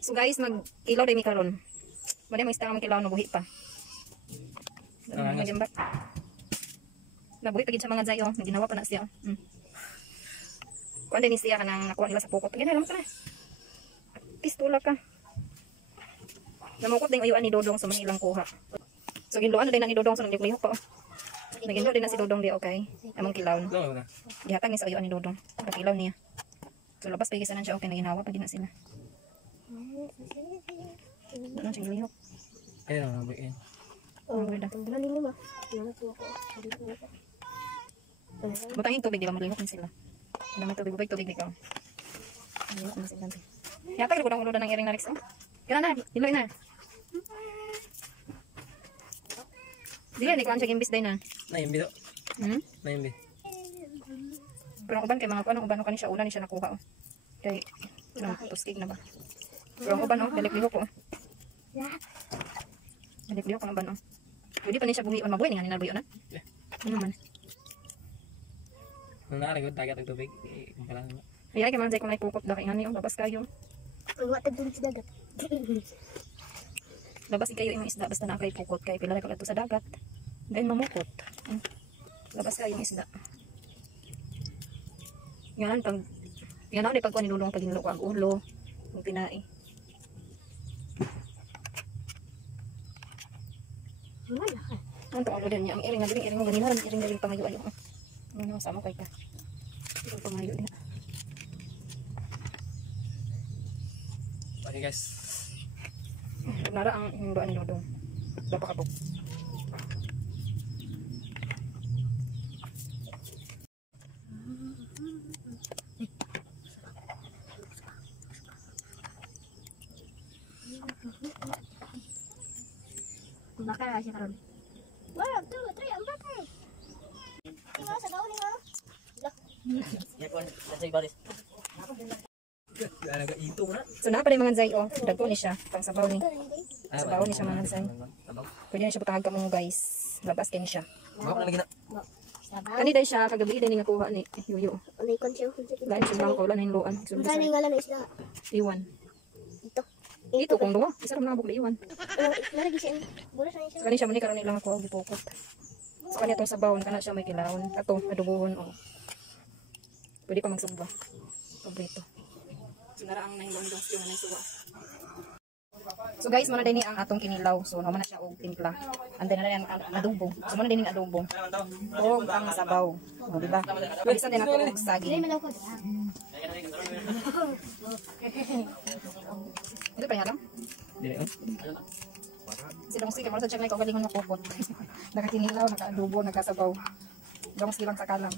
So guys, mag-ilaw din mi karon. Mali mo istarang mag-ilaw no buhi pa. Magimbat. Nabuhi pa gid sa mga zayo, naginawa pa na siya. Kuan din siya kanang nakuha nila sa pukot. Ganyan lang ka na. Pistola ka. Namukot din ayuan ni Dodong sa mga ilang kuha. So ginluan na din ni Dodong sa naglihok pa. Naginlo din na si Dodong di okay. Among kilawon. Gihatag ni sa ayuan ni Dodong. Pag-ilaw niya. So labas pa gisanan siya okay naginawa pa din na sila. Ano siya gilihok? Ayun ang nabuhi yan. Oh, tanggalan nila ba? Butang yung tubig, di ba? Malihok na sila. Naman tubig, tubig di ka. Malihok na sila. Yata ka ulo ng iring na Rex. Kaya na, hiloy na. Di ko ang siya gimbis day na. Naimbi to. Naimbi. Pero ang uban kay mga uban ka ni siya, una ni siya nakuha. Kay, tuskig na ba? Pero ang uban balik-lihok ko. Balik-lihok ko ng uban Pwede pa niya siya buhion, mabuhay nga ninabuhion na. Ano naman? Nung nakaragod, tagat ang tubig. Kumpalan mo. Ay, kaya man dyan kung naipukot na kay nga niyo, labas kayo. Ang watag dun sa dagat. Labas kayo yung isda, basta nakaipukot kayo. Pilalay ko lang ito sa dagat. Then mamukot. Labas kayo yung isda. Yan, pag kuha nilulong pag ginulong ko ang ulo. Yung pinai. Ang tawag din niya, ang iring na iring mo ganina, ang iring pangayo ayo. Ano sama kay ka. Iring pangayo din. Okay guys. Nara ang hinduan ni Dodong. Napakabog. Baka siya karon. 1, 2, 3, ang baka. Tingnan sa daw niya. So na pa rin mga zay dagko ni siya pang sabaw ni. Sabaw ni siya mga zay. Pwede na siya butahag ka mo guys. Labas kay ni siya. Kani dai siya kagabi din nga kuha ni Yuyo. Ano ikon siya? Lain sa bangko lan hinluan. Saan yung ngalan na isda? Iwan. Ito. Ito kung duwa. Isa ra man bugla iwan. Naragi siya. Bulas na siya. Kani siya man ni karon ilang ako gipukot. So kani tong sabawon kana siya may kilawon. Ato adubohon Pwede pa magsugba. Paborito. So nara ang nahilong stew na nasuwa. So guys, muna din ang atong kinilaw. So naman na siya og timpla. Ante na yan ang adobo. So muna din ang adobo. O ang sabaw. O diba? Pwede din ako og saging. Ito pa yan Silong si kamar sa check na ikaw galingon makupot. Nakakinilaw, naka-adobo, nakasabaw. Dong silang sa kalam.